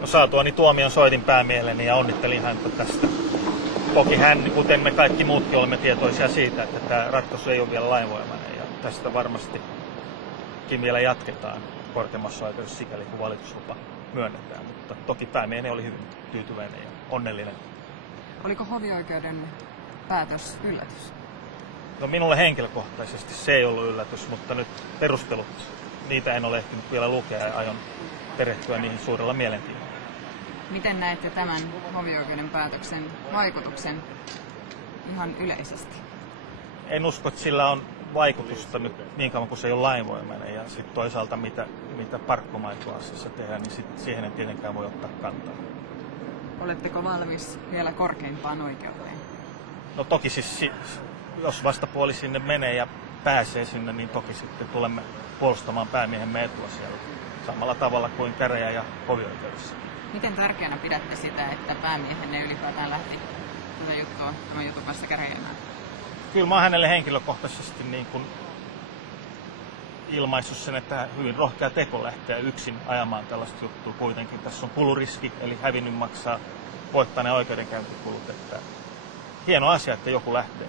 No saatuani tuomion soitin päämiehelleni ja onnittelin häntä tästä. Toki hän, kuten me kaikki muutkin, olemme tietoisia siitä, että tämä ratkaisu ei ole vielä lainvoimainen ja tästä varmastikin vielä jatketaan korkeimmassa oikeudessa sikäli kun valituslupa myönnetään. Mutta toki päämieheni oli hyvin tyytyväinen ja onnellinen. Oliko hovioikeuden päätös yllätys? No minulle henkilökohtaisesti se ei ollut yllätys, mutta nyt perustelut, niitä en ole ehtinyt vielä lukea ja aion perehtyä niihin suurella mielenkiinnolla. Miten näette tämän hovioikeuden päätöksen vaikutuksen ihan yleisesti? En usko, että sillä on vaikutusta nyt niin kauan kuin se ei ole lainvoimainen ja sitten toisaalta mitä parkkomaitoasiassa tehdään, niin siihen en tietenkään voi ottaa kantaa. Oletteko valmis vielä korkeimpaan oikeuteen? No toki siis, jos vastapuoli sinne menee ja pääsee sinne, niin toki sitten tulemme puolustamaan päämiehemme etua siellä samalla tavalla kuin käräjä- ja hovioikeudessa. Miten tärkeänä pidätte sitä, että päämiehenne ylipäätään lähti tämän jutun kanssa käräjämään? Kyllä mä oon hänelle henkilökohtaisesti niin kuin ilmaissut sen, että hyvin rohkea teko lähteä yksin ajamaan tällaista juttua. Kuitenkin tässä on kuluriski, eli hävinnyt maksaa voittaneen oikeudenkäyntikulut. Että hieno asia, että joku lähtee.